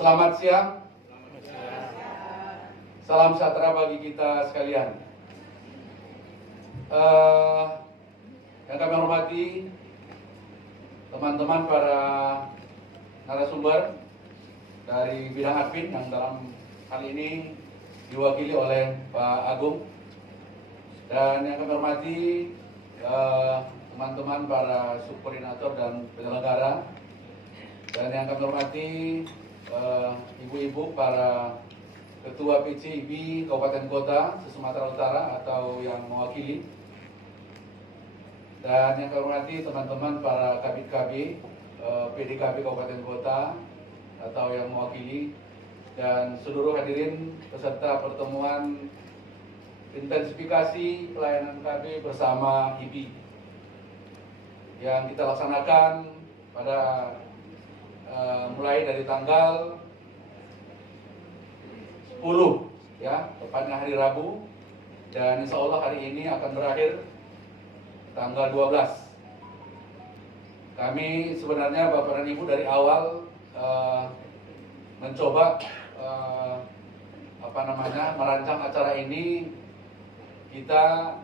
Selamat siang. Salam sejahtera bagi kita sekalian. Yang kami hormati teman-teman para narasumber dari bidang admin yang dalam hal ini diwakili oleh Pak Agung, dan yang kami hormati teman-teman para subkoordinator dan penyelenggara, dan yang kami hormati ibu-ibu para Ketua PCIB Kabupaten Kota se-Sumatera Utara atau yang mewakili, dan yang kami hormati teman-teman para Kabid-Kabid PDKB Kabupaten Kota atau yang mewakili, dan seluruh hadirin peserta pertemuan intensifikasi pelayanan KB bersama IBI yang kita laksanakan pada mulai dari tanggal 10 ya, tepatnya hari Rabu, dan insya Allah hari ini akan berakhir tanggal 12. Kami sebenarnya Bapak dan Ibu dari awal mencoba merancang acara ini, kita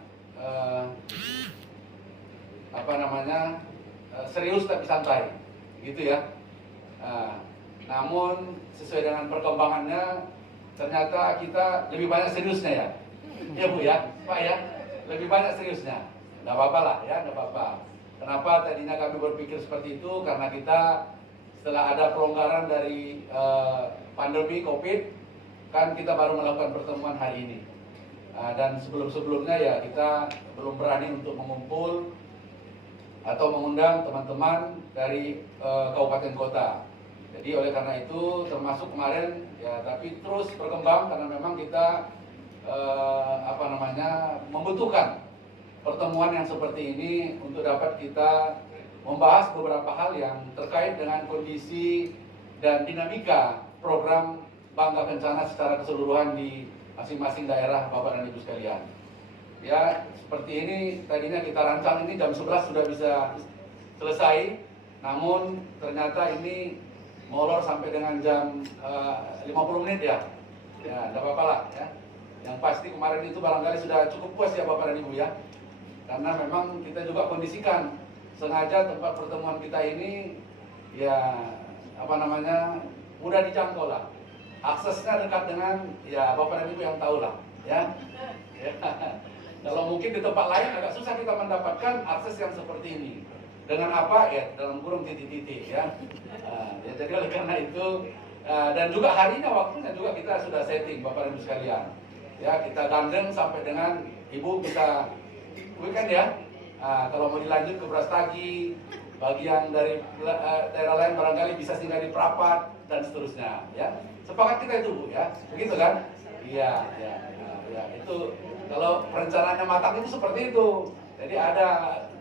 serius tapi santai gitu ya. Namun sesuai dengan perkembangannya ternyata kita lebih banyak seriusnya ya. Ya Bu ya, Pak ya, lebih banyak seriusnya. Nggak apa-apa lah ya, nggak apa-apa. Kenapa tadinya kami berpikir seperti itu? Karena kita setelah ada pelonggaran dari pandemi COVID, kan kita baru melakukan pertemuan hari ini. Dan sebelum-sebelumnya ya kita belum berani untuk mengumpul atau mengundang teman-teman dari kabupaten kota. Jadi oleh karena itu termasuk kemarin ya, tapi terus berkembang karena memang kita membutuhkan pertemuan yang seperti ini untuk dapat kita membahas beberapa hal yang terkait dengan kondisi dan dinamika program Bangga Kencana secara keseluruhan di masing-masing daerah Bapak dan Ibu sekalian. Ya, seperti ini tadinya kita rancang ini jam 11 sudah bisa selesai, namun ternyata ini molor sampai dengan jam 50 menit ya. Ya, tidak apa-apa lah ya. Yang pasti kemarin itu barangkali sudah cukup puas ya Bapak dan Ibu ya. Karena memang kita juga kondisikan sengaja tempat pertemuan kita ini ya mudah dijangkau lah. Aksesnya dekat dengan ya Bapak dan Ibu yang tahu lah ya. Ya. Kalau mungkin di tempat lain agak susah kita mendapatkan akses yang seperti ini. Dengan apa ya, dalam kurung titik-titik ya. Ya jadi oleh karena itu dan juga harinya, waktunya juga kita sudah setting Bapak dan Ibu sekalian. Ya, kita gandeng sampai dengan Ibu bisa weekend ya. Kalau mau dilanjut ke Brastagi, bagian dari daerah lain barangkali bisa singgah di Prapat dan seterusnya ya. Sepakat kita itu Bu ya. Begitu kan? Iya, ya. Ya, itu kalau perencanaannya matang itu seperti itu. Jadi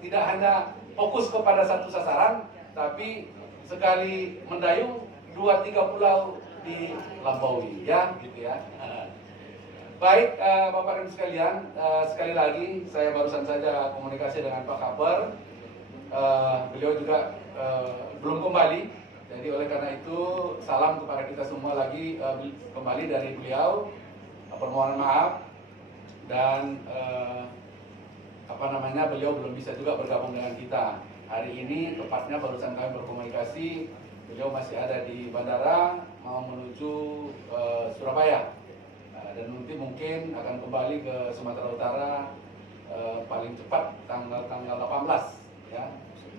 tidak hanya fokus kepada satu sasaran, tapi sekali mendayung 2-3 pulau dilampaui ya, gitu ya. Baik Bapak dan Ibu sekalian, sekali lagi saya barusan saja komunikasi dengan Pak Kaper. Beliau juga belum kembali, jadi oleh karena itu salam kepada kita semua lagi kembali dari beliau, permohonan maaf, dan beliau belum bisa juga bergabung dengan kita hari ini. Tepatnya barusan kami berkomunikasi, beliau masih ada di bandara mau menuju Surabaya, dan nanti mungkin akan kembali ke Sumatera Utara paling cepat tanggal 18 ya,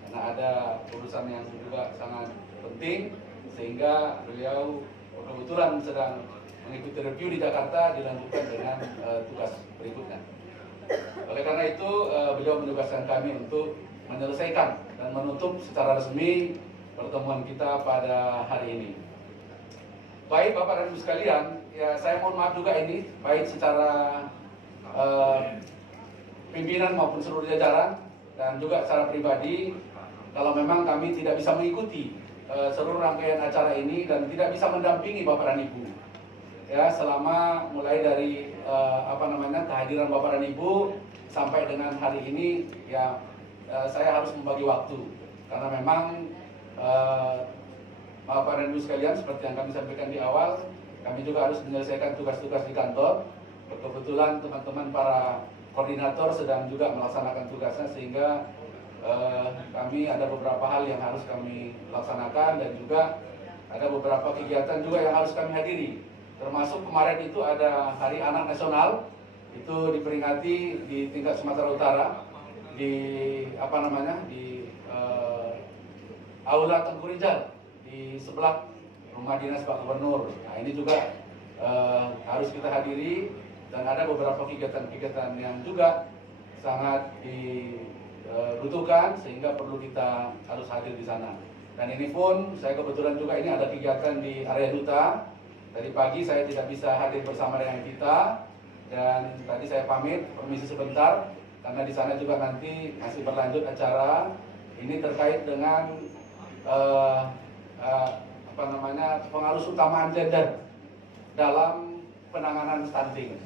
karena ada urusan yang juga sangat penting, sehingga beliau kebetulan sedang mengikuti review di Jakarta, dilanjutkan dengan tugas berikutnya. Oleh karena itu beliau menugaskan kami untuk menyelesaikan dan menutup secara resmi pertemuan kita pada hari ini. Baik Bapak dan Ibu sekalian, ya saya mohon maaf juga ini, baik secara pimpinan maupun seluruh jajaran, dan juga secara pribadi, kalau memang kami tidak bisa mengikuti seluruh rangkaian acara ini dan tidak bisa mendampingi Bapak dan Ibu ya, selama mulai dari kehadiran Bapak dan Ibu sampai dengan hari ini ya, saya harus membagi waktu karena memang Bapak dan Ibu sekalian, seperti yang kami sampaikan di awal, kami juga harus menyelesaikan tugas-tugas di kantor. Kebetulan teman-teman para koordinator sedang juga melaksanakan tugasnya, sehingga kami ada beberapa hal yang harus kami laksanakan, dan juga ada beberapa kegiatan juga yang harus kami hadiri. Termasuk kemarin itu ada Hari Anak Nasional, itu diperingati di tingkat Sumatera Utara, di Aula Tengku Rizal, di sebelah rumah dinas Pak Gubernur. Nah, ini juga harus kita hadiri, dan ada beberapa kegiatan-kegiatan yang juga sangat dibutuhkan, sehingga perlu kita harus hadir di sana. Dan ini pun saya kebetulan juga ini ada kegiatan di area duta. Tadi pagi saya tidak bisa hadir bersama dengan kita, dan tadi saya pamit permisi sebentar karena di sana juga nanti masih berlanjut acara. Ini terkait dengan pengarus utamaan gender dalam penanganan stunting.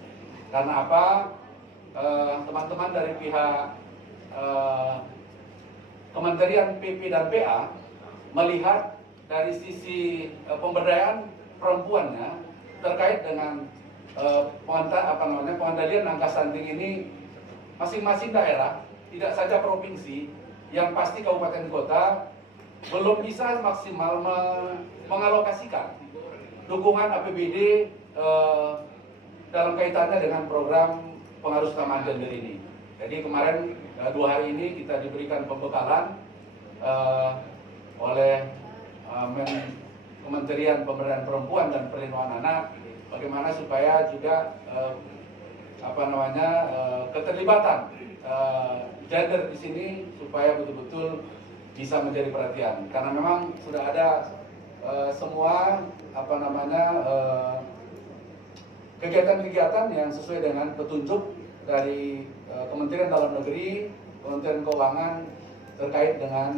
Karena apa? Teman-teman dari pihak Kementerian PP dan PA melihat dari sisi pemberdayaan perempuannya terkait dengan pengendalian angka stunting ini, masing-masing daerah, tidak saja provinsi, yang pasti kabupaten kota belum bisa maksimal mengalokasikan dukungan APBD dalam kaitannya dengan program pengarus utamaan gender ini. Jadi kemarin 2 hari ini kita diberikan pembekalan oleh Kementerian Pemberdayaan Perempuan dan Perlindungan Anak, bagaimana supaya juga keterlibatan gender di sini supaya betul-betul bisa menjadi perhatian. Karena memang sudah ada semua kegiatan-kegiatan yang sesuai dengan petunjuk dari Kementerian Dalam Negeri, Kementerian Keuangan terkait dengan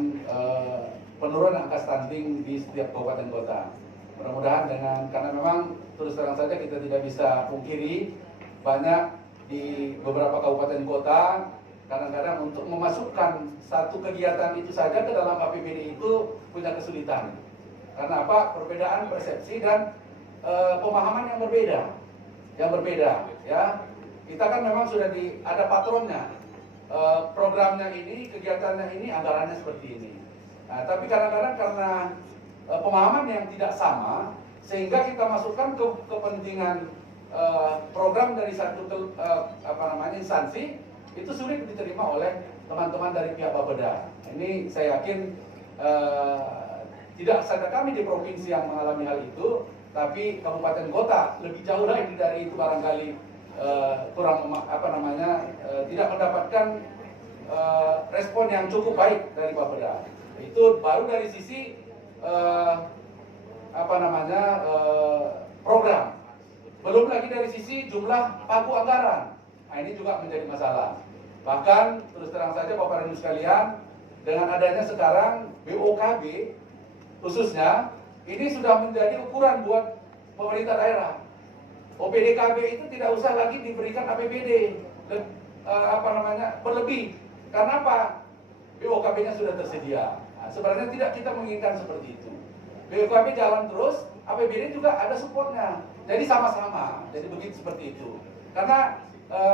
penurunan angka stunting di setiap kabupaten kota. Mudah-mudahan karena memang terus terang saja kita tidak bisa pungkiri, banyak di beberapa kabupaten kota kadang-kadang untuk memasukkan satu kegiatan itu saja ke dalam APBD itu punya kesulitan. Karena apa? Perbedaan persepsi dan pemahaman yang berbeda. Ya, kita kan memang sudah ada patronnya, programnya ini, kegiatannya ini, anggarannya seperti ini. Nah, tapi kadang-kadang karena pemahaman yang tidak sama, sehingga kita masukkan ke kepentingan program dari satu instansi, itu sulit diterima oleh teman-teman dari pihak Bapeda. Ini saya yakin tidak saja kami di provinsi yang mengalami hal itu, tapi kabupaten kota lebih jauh lagi dari itu barangkali tidak mendapatkan respon yang cukup baik dari Bapeda. Itu baru dari sisi program, belum lagi dari sisi jumlah pagu anggaran. Nah, ini juga menjadi masalah. Bahkan terus terang saja Bapak dan Ibu sekalian, dengan adanya sekarang BOKB khususnya, ini sudah menjadi ukuran buat pemerintah daerah. OPDKB itu tidak usah lagi diberikan APBD berlebih. Karena apa? BOKB-nya sudah tersedia. Nah, sebenarnya tidak kita menginginkan seperti itu. BOKB jalan terus, APBD juga ada supportnya. Jadi sama-sama. Jadi begitu seperti itu. Karena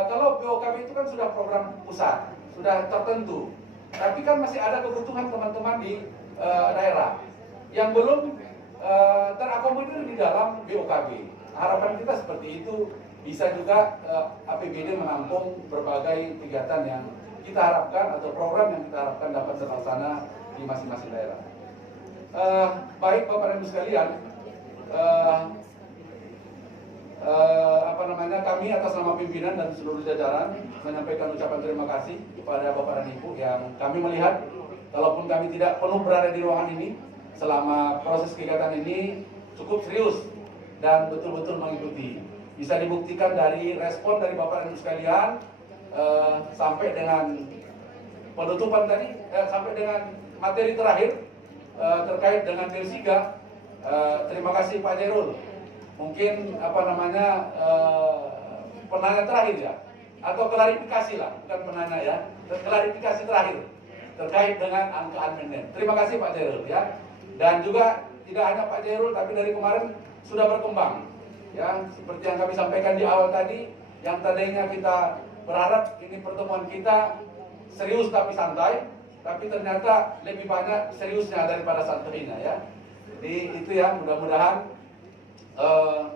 kalau BOKB itu kan sudah program pusat, sudah tertentu. Tapi kan masih ada kebutuhan teman-teman di daerah yang belum terakomodir di dalam BOKB. Harapan kita seperti itu, bisa juga APBD menampung berbagai kegiatan yang kita harapkan atau program yang kita harapkan dapat terlaksana di masing-masing daerah. Baik Bapak dan Ibu sekalian, kami atas nama pimpinan dan seluruh jajaran menyampaikan ucapan terima kasih kepada Bapak dan Ibu yang kami melihat, kalaupun kami tidak penuh berada di ruangan ini, selama proses kegiatan ini cukup serius dan betul-betul mengikuti. Bisa dibuktikan dari respon dari Bapak dan Ibu sekalian sampai dengan penutupan tadi, sampai dengan materi terakhir terkait dengan Delsiga. Terima kasih Pak Jairul. Mungkin penanya terakhir ya, atau klarifikasi lah, bukan penanya ya, klarifikasi terakhir terkait dengan angka admin. Terima kasih Pak Jairul ya. Dan juga tidak hanya Pak Jairul, tapi dari kemarin sudah berkembang. Ya, seperti yang kami sampaikan di awal tadi, yang tadinya kita berharap ini pertemuan kita serius tapi santai, tapi ternyata lebih banyak seriusnya daripada santainya ya. Jadi itu ya, mudah-mudahan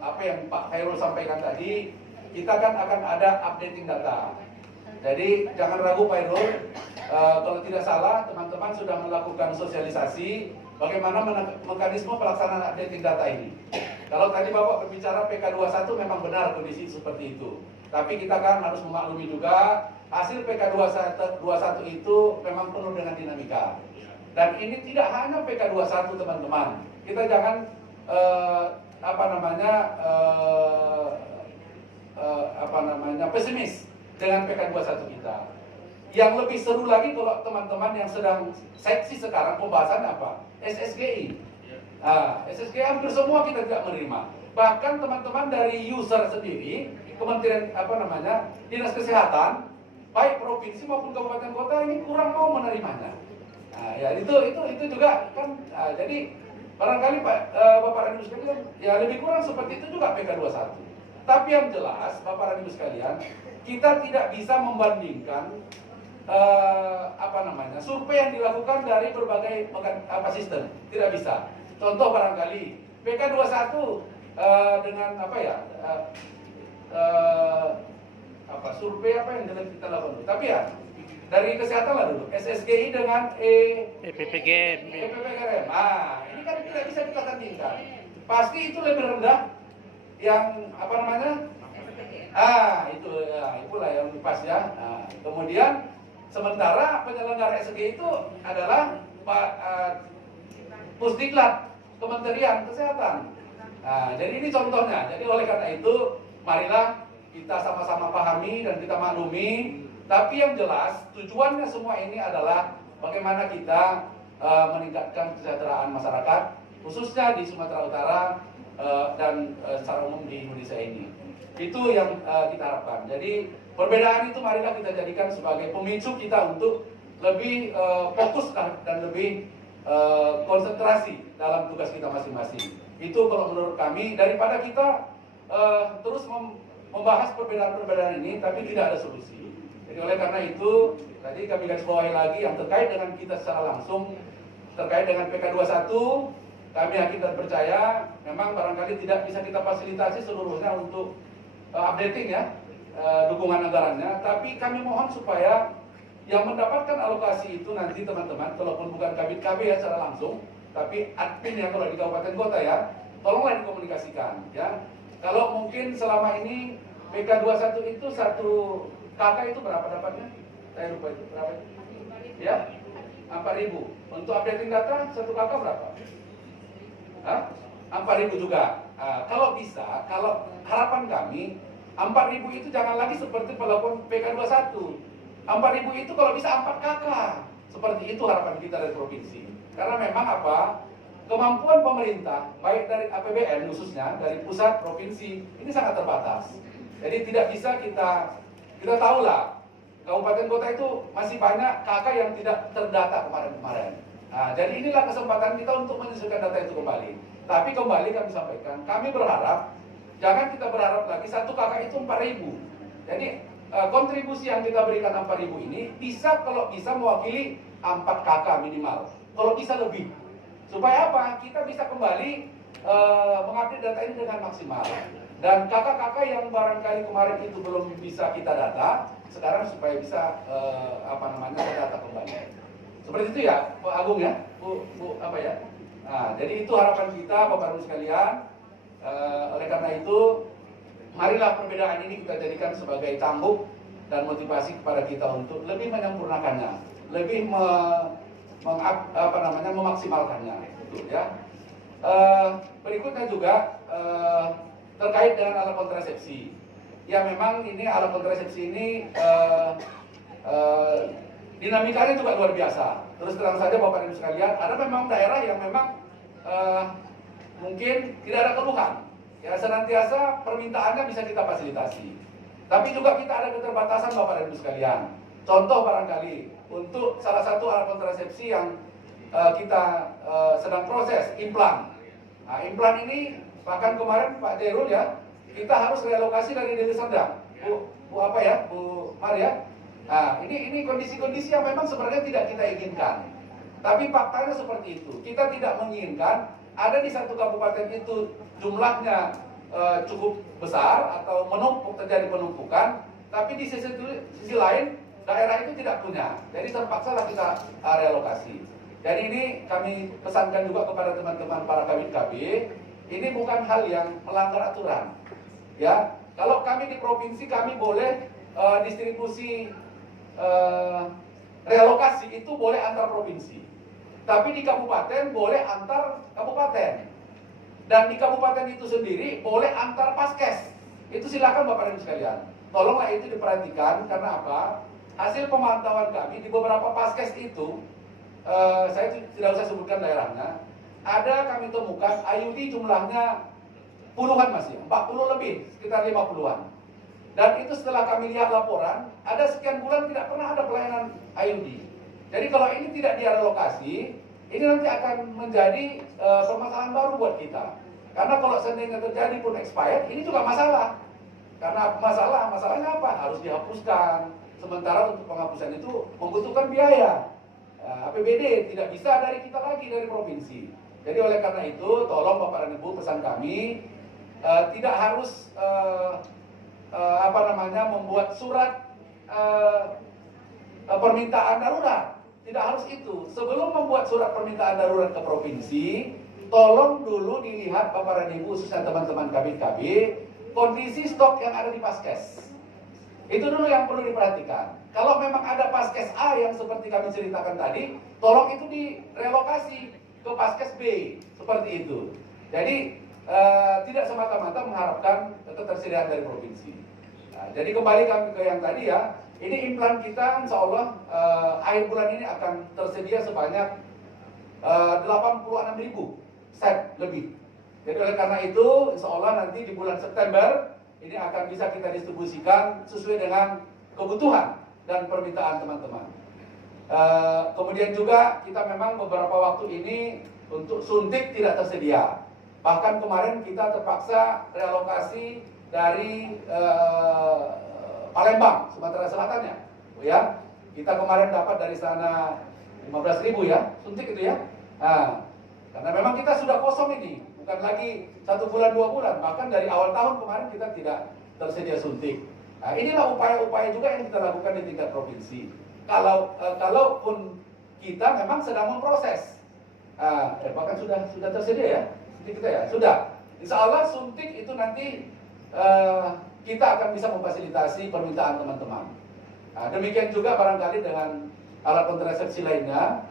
apa yang Pak Khairul sampaikan tadi, kita kan akan ada updating data. Jadi jangan ragu Pak Khairul, kalau tidak salah teman-teman sudah melakukan sosialisasi bagaimana mekanisme pelaksanaan updating data ini. Kalau tadi Bapak berbicara PK21 memang benar kondisi seperti itu. Tapi kita kan harus memaklumi juga hasil PK21 itu memang penuh dengan dinamika. Dan ini tidak hanya PK21 teman-teman. Kita jangan pesimis dengan PK21 kita. Yang lebih seru lagi kalau teman-teman yang sedang seksi sekarang pembahasan apa? SSGI. SSGI hampir semua kita tidak menerima. Bahkan teman-teman dari user sendiri, Kementerian Dinas Kesehatan, baik provinsi maupun kabupaten kota ini kurang mau menerimanya. Ya itu juga kan. Jadi barangkali Bapak dan Ibu sekalian, ya lebih kurang seperti itu juga PK21. Tapi yang jelas Bapak dan Ibu sekalian, kita tidak bisa membandingkan survei yang dilakukan dari berbagai sistem. Tidak bisa. Contoh barangkali PK21 dengan survei apa yang kita lakukan. Tapi ya dari kesehatan lah dulu, SSGI dengan EPPGM. Ini kan tidak bisa kita tandingkan. Pasti itu lebih rendah yang itulah yang pas ya. Kemudian sementara penyelenggara SSGI itu adalah Pusdiklat, Kementerian Kesehatan. Jadi ini contohnya. Jadi oleh karena itu, marilah kita sama-sama pahami dan kita maklumi. Tapi yang jelas tujuannya semua ini adalah bagaimana kita meningkatkan kesejahteraan masyarakat, khususnya di Sumatera Utara dan secara umum di Indonesia ini. Itu yang kita harapkan. Jadi perbedaan itu marilah kita jadikan sebagai pemicu kita untuk lebih fokus dan lebih konsentrasi dalam tugas kita masing-masing. Itu kalau menurut kami, daripada kita terus membahas perbedaan-perbedaan ini tapi tidak ada solusi. Jadi oleh karena itu, tadi kami garis bawahi lagi yang terkait dengan kita secara langsung, terkait dengan PK21, kami yakin dan percaya memang barangkali tidak bisa kita fasilitasi seluruhnya untuk updating ya, dukungan anggarannya, tapi kami mohon supaya yang mendapatkan alokasi itu nanti teman-teman, kalaupun bukan kabit KB ya secara langsung, tapi admin yang kalau di kabupaten kota ya, tolonglah dikomunikasikan ya. Kalau mungkin selama ini PK21 itu satu kakak itu berapa dapatnya? Saya lupa itu berapa? Ya, 4.000. Untuk updating data satu kakak berapa? 4.000 juga. Kalau bisa, kalau harapan kami 4.000 itu jangan lagi seperti pelakuan PK21. 4.000 itu kalau bisa 4 kakak. Seperti itu harapan kita dari provinsi. Karena memang kemampuan pemerintah, baik dari APBN khususnya, dari pusat, provinsi, ini sangat terbatas. Jadi tidak bisa kita tahulah, kabupaten kota itu masih banyak kakak yang tidak terdata kemarin-kemarin. Jadi inilah kesempatan kita untuk menyusulkan data itu kembali. Tapi kembali kami sampaikan, kami berharap, jangan kita berharap lagi satu kakak itu 4.000. Jadi kontribusi yang kita berikan 4.000 ini kalau bisa mewakili 4 kakak minimal. Kalau bisa lebih. Supaya apa? Kita bisa kembali mengupdate data ini dengan maksimal. Dan kakak-kakak yang barangkali kemarin itu belum bisa kita data, sekarang supaya bisa terdata kembali. Seperti itu ya, Pak Agung ya, Bu ya. Jadi itu harapan kita, Bapak Ibu sekalian. Oleh karena itu, marilah perbedaan ini kita jadikan sebagai cambuk dan motivasi kepada kita untuk lebih menyempurnakannya, lebih memaksimalkannya, gitu ya. Berikutnya juga terkait dengan alat kontrasepsi. Ya memang ini alat kontrasepsi ini dinamikanya juga luar biasa. Terus terang saja Bapak Ibu sekalian, ada memang daerah yang memang mungkin tidak ada keluhan. Ya senantiasa permintaannya bisa kita fasilitasi. Tapi juga kita ada keterbatasan Bapak dan Ibu sekalian. Contoh barangkali untuk salah satu alat kontrasepsi yang kita sedang proses implan. Nah, implan ini bahkan kemarin Pak Jairul ya, kita harus relokasi dari Deli Serdang. Bu apa ya, Bu Maria? Nah, ini kondisi-kondisi yang memang sebenarnya tidak kita inginkan. Tapi faktanya seperti itu. Kita tidak menginginkan ada di satu kabupaten itu jumlahnya cukup besar atau terjadi penumpukan, tapi di sisi lain daerah itu tidak punya. Jadi terpaksa lah kita relokasi. Dan ini kami pesankan juga kepada teman-teman para kabit-kabit, ini bukan hal yang melanggar aturan. Ya, kalau kami di provinsi kami boleh distribusi relokasi itu boleh antar provinsi. Tapi di kabupaten boleh antar kabupaten. Dan di kabupaten itu sendiri boleh antar paskes. Itu silakan Bapak dan Ibu sekalian. Tolonglah itu diperhatikan karena apa? Hasil pemantauan kami di beberapa paskes itu, saya tidak usah sebutkan daerahnya, ada kami temukan IUD jumlahnya puluhan masih, 40 lebih, sekitar 50-an. Dan itu setelah kami lihat laporan, ada sekian bulan tidak pernah ada pelayanan IUD. Jadi kalau ini tidak direlokasi, ini nanti akan menjadi permasalahan baru buat kita. Karena kalau seandainya terjadi pun expired, ini juga masalah. Karena masalahnya apa? Harus dihapuskan. Sementara untuk penghapusan itu membutuhkan biaya. APBD tidak bisa dari kita lagi, dari provinsi. Jadi oleh karena itu, tolong Bapak dan Ibu, pesan kami, tidak harus membuat surat permintaan darurat. Tidak harus itu. Sebelum membuat surat permintaan darurat ke provinsi, tolong dulu dilihat Bapak dan Ibu, khususnya teman-teman kabit-kabit, kondisi stok yang ada di paskes. Itu dulu yang perlu diperhatikan. Kalau memang ada paskes A yang seperti kami ceritakan tadi, tolong itu direlokasi ke paskes B, seperti itu. Jadi tidak semata-mata mengharapkan ketersediaan dari provinsi. Nah, jadi kembali kami ke yang tadi ya, ini implan kita insya Allah akhir bulan ini akan tersedia sebanyak 86.000 set lebih. Jadi oleh karena itu insya Allah nanti di bulan September ini akan bisa kita distribusikan sesuai dengan kebutuhan dan permintaan teman-teman. Kemudian juga kita memang beberapa waktu ini untuk suntik tidak tersedia. Bahkan kemarin kita terpaksa relokasi dari Palembang, Sumatera Selatan ya. Kita kemarin dapat dari sana 15.000 ya, suntik itu ya. Nah, karena memang kita sudah kosong ini, bukan lagi 1 bulan 2 bulan, bahkan dari awal tahun kemarin kita tidak tersedia suntik. Nah, inilah upaya-upaya juga yang kita lakukan di tingkat provinsi. Kalaupun kita memang sedang memproses, bahkan sudah tersedia ya, suntik kita ya, sudah. Insya Allah suntik itu nanti kita akan bisa memfasilitasi permintaan teman-teman. Nah, demikian juga barangkali dengan alat kontrasepsi lainnya,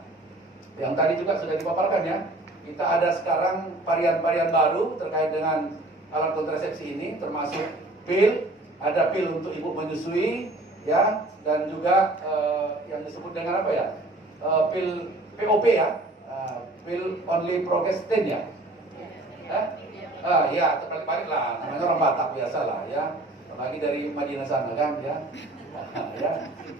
yang tadi juga sudah dipaparkan ya. Kita ada sekarang varian-varian baru terkait dengan alat kontrasepsi ini, termasuk pil, ada pil untuk ibu menyusui, ya, dan juga yang disebut dengan apa ya, pil POP ya, pil only progestin ya. Ya, terbalik-balik lah, namanya orang Batak biasa lah ya, apalagi dari Madinah sana kan ya.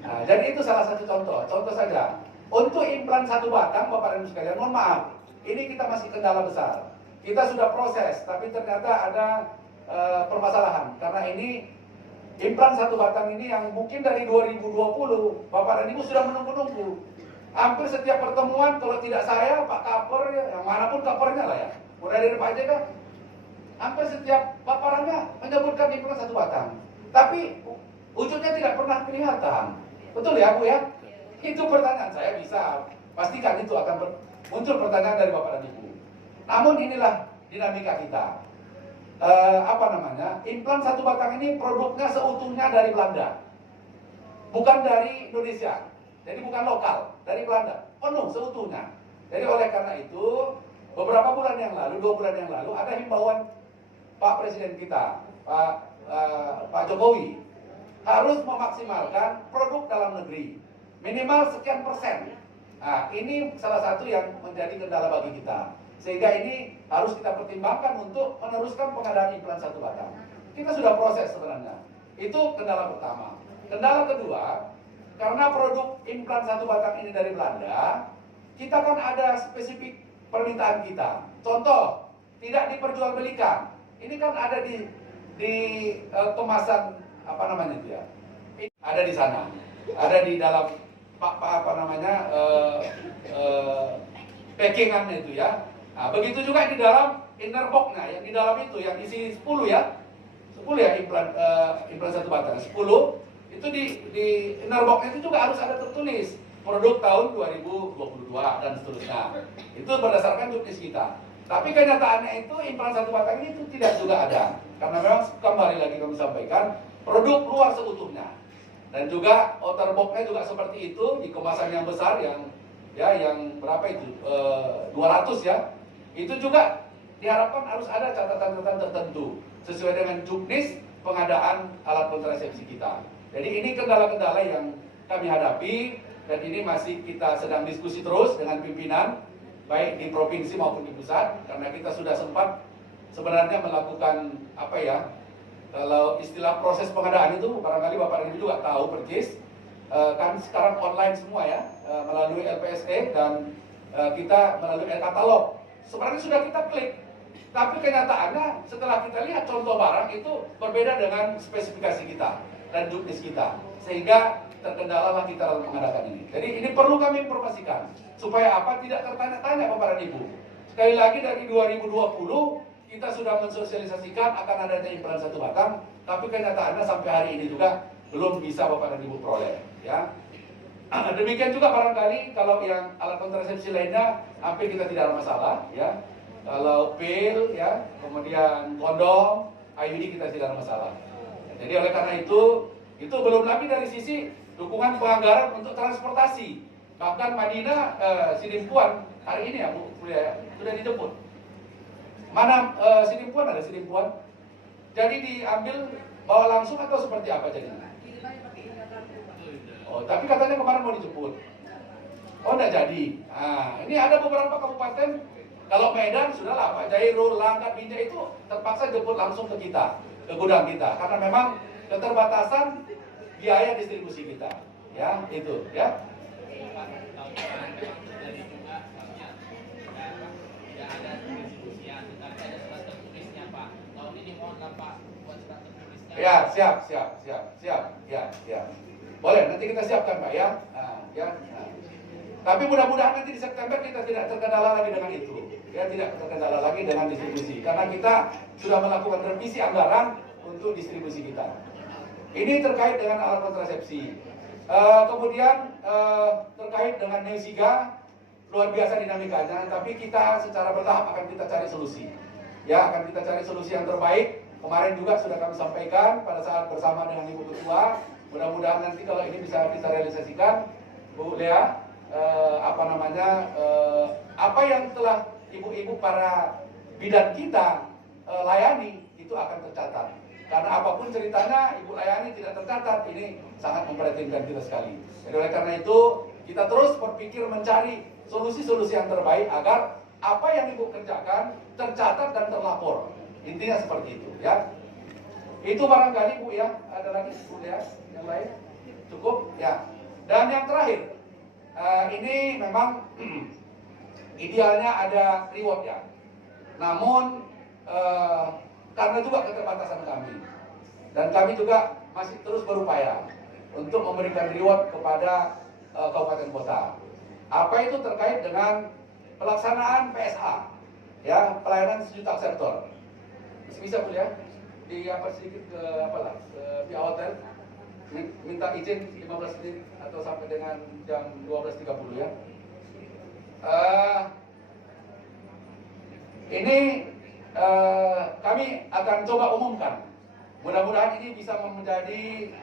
Nah, jadi itu salah satu contoh saja. Untuk implan 1 batang, Bapak dan Ibu sekalian, mohon maaf, ini kita masih kendala besar. Kita sudah proses, tapi ternyata ada permasalahan. Karena ini implan 1 batang ini yang mungkin dari 2020, Bapak dan Ibu sudah menunggu-nunggu. Hampir setiap pertemuan, kalau tidak saya, Pak Kapor, yang manapun kapornya lah ya, mulai dari Pak JK, hampir setiap paparannya menyebutkan implan 1 batang. Tapi wujudnya tidak pernah kelihatan. Betul ya Bu ya? Itu pertanyaan saya, bisa pastikan itu akan muncul pertanyaan dari Bapak dan Ibu. Namun inilah dinamika kita. Implan 1 batang ini produknya seutuhnya dari Belanda, bukan dari Indonesia. Jadi bukan lokal, dari Belanda, penuh seutuhnya. Jadi oleh karena itu, beberapa bulan yang lalu, 2 bulan yang lalu, ada himbauan Pak Presiden kita, Pak Jokowi, harus memaksimalkan produk dalam negeri, minimal sekian persen. Nah, ini salah satu yang menjadi kendala bagi kita. Sehingga ini harus kita pertimbangkan untuk meneruskan pengadaan implan 1 batang. Kita sudah proses sebenarnya. Itu kendala pertama. Kendala kedua, karena produk implan 1 batang ini dari Belanda, kita kan ada spesifik permintaan kita. Contoh, tidak diperjualbelikan. Ini kan ada di kemasan apa namanya itu ya? Ada di sana, ada di dalam apa namanya packingannya itu ya. Nah, begitu juga di dalam inner box-nya, yang di dalam itu yang isi 10 ya. 10 ya implan satu batang. 10 itu di inner box-nya itu juga harus ada tertulis produk tahun 2022 dan seterusnya. Itu berdasarkan juknis kita. Tapi kenyataannya itu implan satu batang ini itu tidak juga ada. Karena memang kembali lagi kami sampaikan produk luar seutuhnya. Dan juga outer box-nya juga seperti itu di kemasan yang besar yang berapa itu 200 ya. Itu juga diharapkan harus ada catatan-catatan tertentu sesuai dengan juknis pengadaan alat kontrasepsi kita. Jadi ini kendala-kendala yang kami hadapi dan ini masih kita sedang diskusi terus dengan pimpinan baik di provinsi maupun di pusat karena kita sudah sempat sebenarnya melakukan apa ya, kalau istilah proses pengadaan itu barangkali Bapak Ibu juga tahu persis, kan sekarang online semua ya, melalui LPSE dan kita melalui e-katalog. Sebenarnya sudah kita klik, tapi kenyataannya setelah kita lihat contoh barang itu berbeda dengan spesifikasi kita dan juknis kita, sehingga terkendalalah kita dalam mengadakan ini. Jadi ini perlu kami informasikan supaya apa, tidak tertanya-tanya Bapak dan Ibu. Sekali lagi dari 2020 kita sudah mensosialisasikan akan adanya implan satu batang, tapi kenyataannya sampai hari ini juga belum bisa Bapak dan Ibu peroleh. Ya, demikian juga barangkali kalau yang alat kontrasepsi lainnya hampir kita tidak ada masalah. Ya, kalau pil, ya, kemudian kondom, IUD kita tidak ada masalah. Jadi oleh karena itu belum lagi dari sisi dukungan penganggaran untuk transportasi. Bahkan Madinah Sidimpuan hari ini ya Bu, sudah dijemput. Mana Sidimpuan ada Sidimpuan? Jadi diambil bawa langsung atau seperti apa jadinya? Oh, tapi katanya kemarin mau dijemput. Oh, enggak jadi. Nah, ini ada beberapa kabupaten. Kalau Medan sudahlah Pak Jairul, Langkat, Binjai itu terpaksa jemput langsung ke kita, ke gudang kita, karena memang keterbatasan biaya distribusi kita. Ya, itu ya. Ya, siap. Ya. Boleh, nanti kita siapkan Pak ya. Tapi mudah-mudahan nanti di September kita tidak terkendala lagi dengan itu. Ya, tidak terkendala lagi dengan distribusi. Karena kita sudah melakukan revisi anggaran untuk distribusi kita. Ini terkait dengan alat kontrasepsi. Kemudian terkait dengan Neusiga, luar biasa dinamikanya. Tapi kita secara bertahap akan kita cari solusi. Ya, akan kita cari solusi yang terbaik. Kemarin juga sudah kami sampaikan pada saat bersama dengan Ibu Ketua. Mudah-mudahan nanti kalau ini bisa kita realisasikan, Bu Lea, apa yang telah ibu-ibu para bidan kita layani itu akan tercatat. Karena apapun ceritanya ibu layani tidak tercatat, ini sangat memprihatinkan kita sekali. Jadi oleh karena itu kita terus berpikir mencari solusi-solusi yang terbaik agar apa yang ibu kerjakan tercatat dan terlapor. Intinya seperti itu ya. Itu barangkali Bu ya. Ada lagi Bu ya yang lain? Cukup ya. Dan yang terakhir, ini memang idealnya ada reward ya. Namun karena juga keterbatasan kami dan kami juga masih terus berupaya untuk memberikan reward kepada kabupaten kota. Apa itu terkait dengan pelaksanaan PSA ya, pelayanan sejuta sektor. Bisa Bu ya, di apa sedikit ke di hotel minta izin 15 menit atau sampai dengan jam 12.30 ya. Ini kami akan coba umumkan. Mudah-mudahan ini bisa menjadi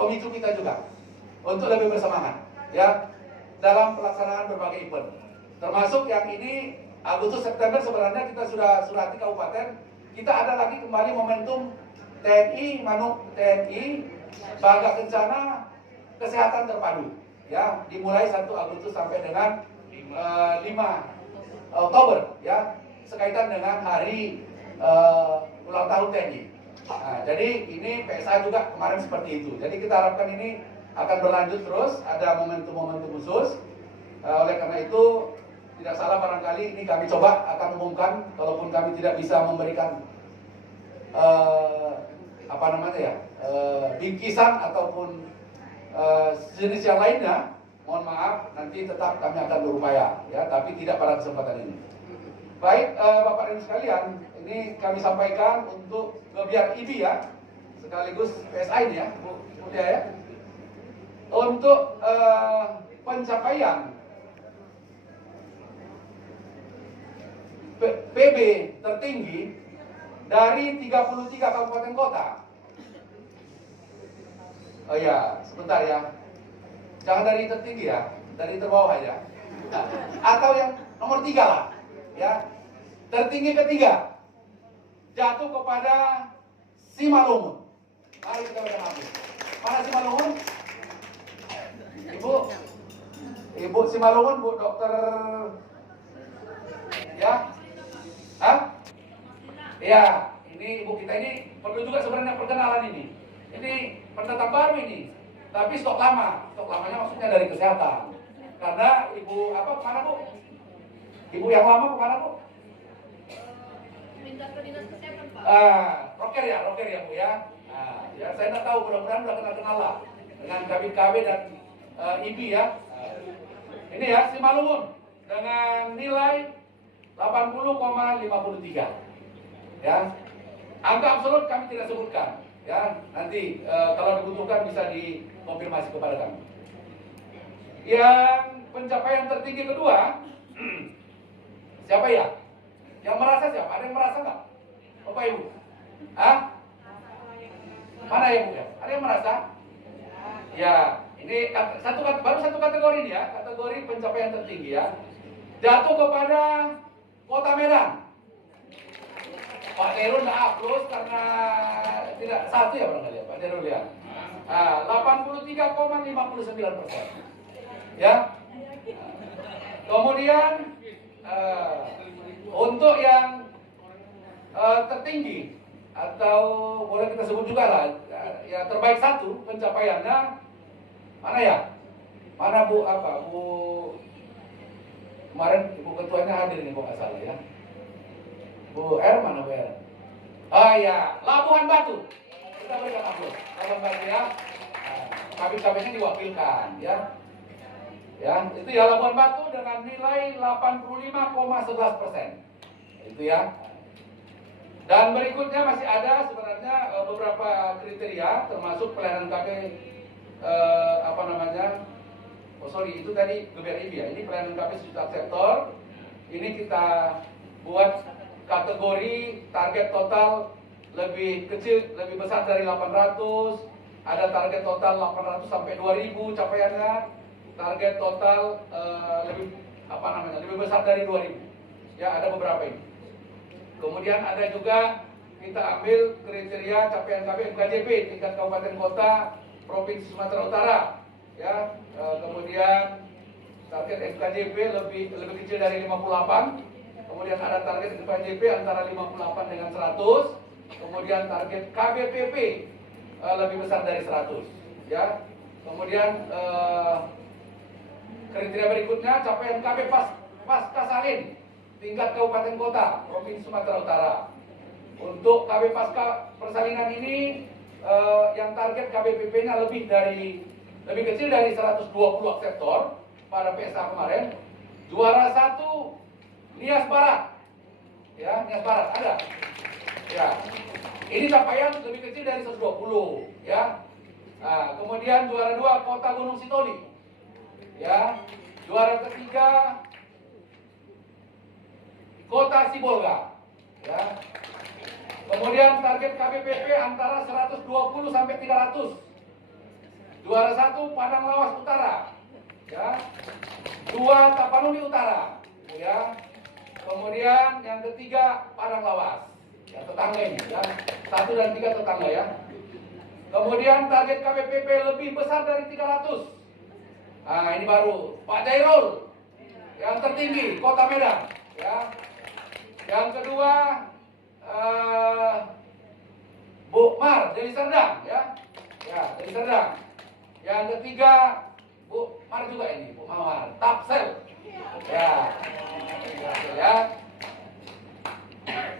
pemicu kita juga untuk lebih bersemangat ya dalam pelaksanaan berbagai event. Termasuk yang ini Agustus September sebenarnya kita sudah surati kabupaten. Kita ada lagi kembali momentum TNI Bangga Kencana Kesehatan Terpadu ya, dimulai 1 Agustus sampai dengan 5 Oktober ya, sekaitan dengan hari ulang tahun TNI. Nah, jadi ini PSA juga kemarin seperti itu. Jadi kita harapkan ini akan berlanjut terus, ada momentum-momentum khusus. Oleh karena itu tidak salah barangkali ini kami coba akan umumkan, kalaupun kami tidak bisa memberikan apa namanya ya, bingkisan ataupun jenis yang lainnya, mohon maaf, nanti tetap kami akan berupaya, ya, tapi tidak pada kesempatan ini. Baik, Bapak Ibu sekalian, ini kami sampaikan untuk biar IBI ya, sekaligus PSI ini ya, Bu Mutia ya, untuk pencapaian PB tertinggi dari 33 kabupaten kota. Oh ya, sebentar ya. Jangan dari tertinggi ya, dari terbawah aja. Nah, atau yang nomor 3 lah, ya. Tertinggi ketiga jatuh kepada Simalungun. Mari kita bersama. Mana Simalungun? Ibu Simalungun, Bu Dokter, ya? Hah? Ya, ini ibu kita ini perlu juga sebenarnya perkenalan ini. Ini pendatang baru ini, tapi stok lama. Stok lamanya maksudnya dari kesehatan. Karena ibu apa kemana Bu? Ibu yang lama kemana Bu? Minta ke dinas kesehatan Pak. Roker ya Bu ya. Ya saya tidak tahu, mudah-mudahan udah kenal lah dengan KB dan IBI ya. Ini ya Simalungun dengan nilai 80,53. Ya. Angka absolut kami tidak sebutkan. Ya, nanti kalau dibutuhkan bisa dikonfirmasi kepada kami. Yang pencapaian tertinggi kedua, siapa ya? Yang merasa siapa? Ada yang merasa nggak? Bapak Ibu? Hah? Mana ya Bu ya? Ada yang merasa? Ya, ini baru satu kategori ini ya, kategori pencapaian tertinggi ya. Jatuh kepada Kota Medan. Pak Derul nggak upload karena tidak satu ya barangkali ya Pak Derul ya. 83,59%. Ya. Kemudian untuk yang tertinggi atau boleh kita sebut juga lah ya terbaik satu pencapaiannya mana ya? Mana Bu kemarin Ibu Ketuanya hadir nih kok nggak salah ya. Bu R mana Bu R? Oh ya, Labuhan Batu. Kita berikan aplaus. Labuhan Batu ya. Kabin-kabinnya diwakilkan ya. Ya, itu ya Labuhan Batu dengan nilai 85,11%. Itu ya. Dan berikutnya masih ada sebenarnya beberapa kriteria termasuk pelayanan KB itu tadi GBRIB ya. Ini pelayanan KB sejuta sektor. Ini kita buat kategori target total lebih kecil, lebih besar dari 800, ada target total 800 sampai 2000 capaiannya, target total lebih besar dari 2000. Ya, ada beberapa ini. Kemudian ada juga kita ambil kriteria capaian KB MKJP tingkat kabupaten kota Provinsi Sumatera Utara. Ya, kemudian target MKJP lebih kecil dari 58. Kemudian ada target MKJP antara 58 dengan 100. Kemudian target KBPP lebih besar dari 100. Ya. Kemudian kriteria berikutnya capaian KB Pasca Salin tingkat kabupaten kota Provinsi Sumatera Utara. Untuk KB Pasca Persalinan ini yang target KBPP-nya lebih kecil dari 120 sektor pada PSA kemarin. Juara 1 Nias Barat, ya Nias Barat ada, ya ini capaian lebih kecil dari 120, ya. Nah, kemudian juara 2 Kota Gunung Sitoli, ya. Juara ketiga Kota Sibolga, ya. Kemudian target KBPP antara 120 sampai 300. Juara 1 Padang Lawas Utara, ya. 2 Tapanuli Utara, ya. Kemudian yang ketiga Padang Lawas, ya tetangga ini, ya 1 dan 3 tetangga ya. Kemudian target KBPP lebih besar dari 300. Nah ini baru Pak Jairul, yang tertinggi Kota Medan, ya. Yang kedua Bu Mar dari Serdang, ya, dari Serdang. Yang ketiga Bu Mar juga ini, Bu Mawar, Tapsel, ya. Ya.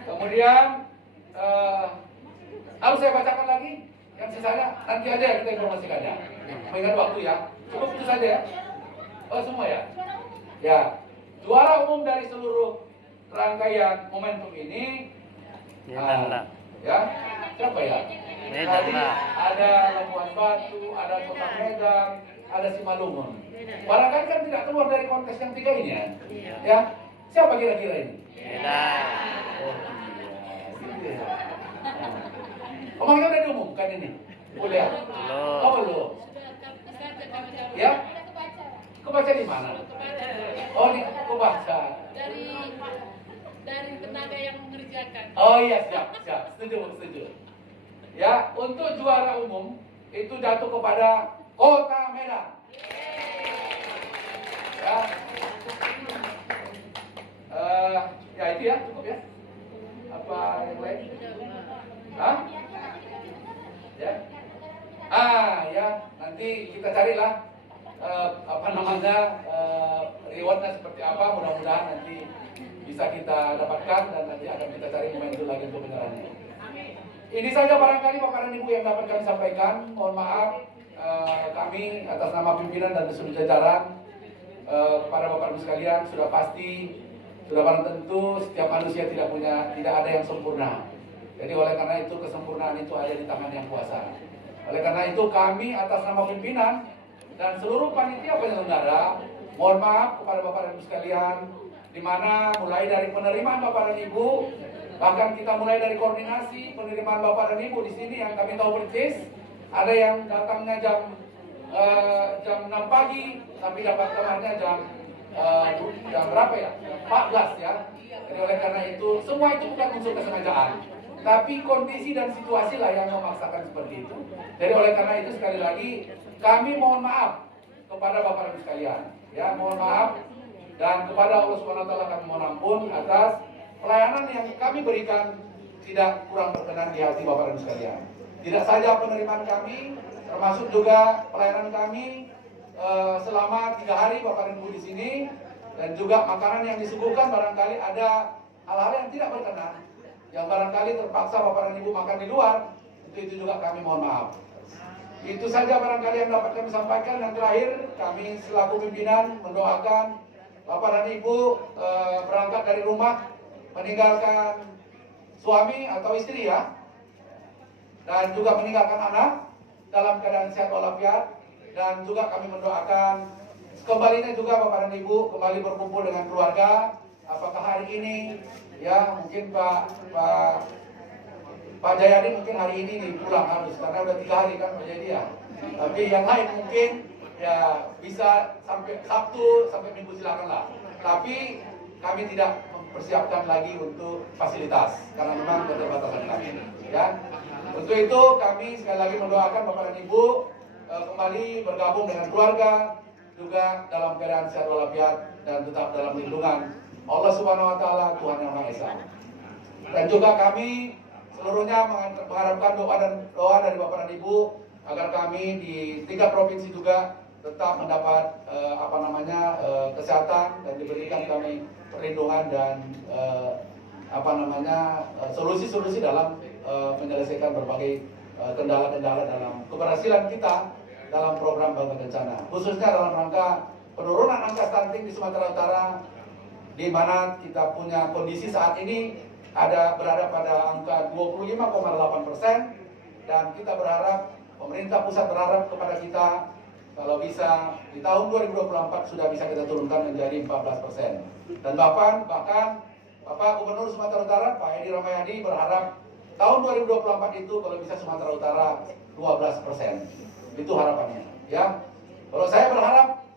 Kemudian harus saya bacakan lagi yang sisanya nanti aja kita informasikannya. Mengingat waktu ya. Cukup itu saja ya. Oh semua ya. Ya. Juara umum dari seluruh rangkaian momentum ini. Ya. Siapa ya? Tadi ada Labuan Batu, ada Kota Medan, ada Simalungun. Barangkali kan tidak keluar dari kontes yang 3 ini ya. Ya. Siapa kira-kira ini? Omongnya udah diumumkan ini? Udah? Oh belum? Ya? Kebaca di mana? Oh di kebaca. Dari tenaga yang mengerjakan. Oh iya siap. Setuju. Ya, untuk juara umum itu jatuh kepada Kota Medan. Ya. Ya itu ya, cukup ya. Apa yang lain? Hah? Ya. Ya, nanti kita carilah rewardnya seperti apa. Mudah-mudahan nanti bisa kita dapatkan dan nanti akan kita cari momentum lagi untuk penyerahannya. Ini saja barangkali Bapak dan Ibu yang dapat kami sampaikan. Mohon maaf kami atas nama pimpinan dan seluruh jajaran kepada Bapak Ibu sekalian sudah pasti, sudah barang tentu setiap manusia tidak ada yang sempurna. Jadi oleh karena itu kesempurnaan itu ada di tangan yang kuasa. Oleh karena itu kami atas nama pimpinan dan seluruh panitia penyelenggara mohon maaf kepada Bapak dan Ibu sekalian, di mana mulai dari penerimaan Bapak dan Ibu, bahkan kita mulai dari koordinasi penerimaan Bapak dan Ibu di sini yang kami tahu persis, ada yang datangnya jam 6 pagi, tapi dapat kamarnya jam berapa ya? 14 ya. Jadi oleh karena itu semua itu bukan unsur kesengajaan, tapi kondisi dan situasi lah yang memaksakan seperti itu. Jadi oleh karena itu sekali lagi kami mohon maaf kepada Bapak dan Ibu sekalian, ya mohon maaf, dan kepada Allah Subhanahu Wa Taala kami mohon ampun atas pelayanan yang kami berikan tidak kurang berkenan di hati Bapak dan Ibu sekalian. Tidak saja penerimaan kami, termasuk juga pelayanan kami selama 3 hari Bapak dan Ibu di sini, dan juga makanan yang disuguhkan barangkali ada hal-hal yang tidak berkenan, yang barangkali terpaksa Bapak dan Ibu makan di luar, itu juga kami mohon maaf. Itu saja barangkali yang dapat kami sampaikan. Dan terakhir, kami selaku pimpinan mendoakan Bapak dan Ibu berangkat dari rumah meninggalkan suami atau istri ya, dan juga meninggalkan anak dalam keadaan sehat walafiat, dan juga kami mendoakan kembalinya juga Bapak dan Ibu kembali berkumpul dengan keluarga. Apakah hari ini ya mungkin Pak Jayadi mungkin hari ini pulang harus karena udah 3 hari kan Pak Jayadi ya. Tapi yang lain mungkin ya bisa sampai Sabtu sampai Minggu silakanlah. Tapi kami tidak mempersiapkan lagi untuk fasilitas karena memang keterbatasan kami. Ya. Untuk itu kami sekali lagi mendoakan Bapak dan Ibu kembali bergabung dengan keluarga juga dalam keadaan sehat walafiat dan tetap dalam lindungan Allah Subhanahu Wa Taala, Tuhan Yang Maha Esa. Dan juga kami seluruhnya mengharapkan doa dari Bapak dan Ibu agar kami di tingkat provinsi juga tetap mendapat kesehatan dan diberikan kami perlindungan dan solusi-solusi dalam menyelesaikan berbagai kendala-kendala dalam keberhasilan kita dalam program Bangga Kencana, khususnya dalam rangka penurunan angka stunting di Sumatera Utara, di mana kita punya kondisi saat ini berada pada angka 25,8%, dan kita berharap, pemerintah pusat berharap kepada kita kalau bisa di tahun 2024 sudah bisa kita turunkan menjadi 14%. Dan bahkan Bapak Gubernur Sumatera Utara Pak Edi Rahmayadi berharap tahun 2024 itu kalau bisa Sumatera Utara 12%. Itu harapannya. Ya, kalau saya berharap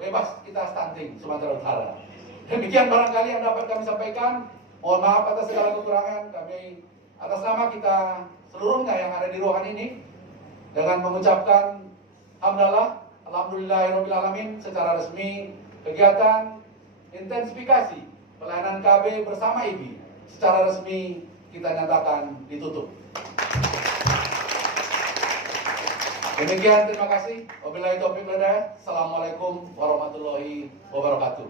bebas kita stunting Sumatera Utara. Demikian barangkali yang dapat kami sampaikan. Mohon maaf atas segala kekurangan. Kami atas nama kita seluruhnya yang ada di ruangan ini dengan mengucapkan hamdalah, alhamdulillahirobbilalamin, secara resmi kegiatan intensifikasi pelayanan KB bersama IBI secara resmi kita nyatakan ditutup. Demikian, terima kasih. Wabillahi taufiq wal hidayah. Assalamualaikum warahmatullahi wabarakatuh.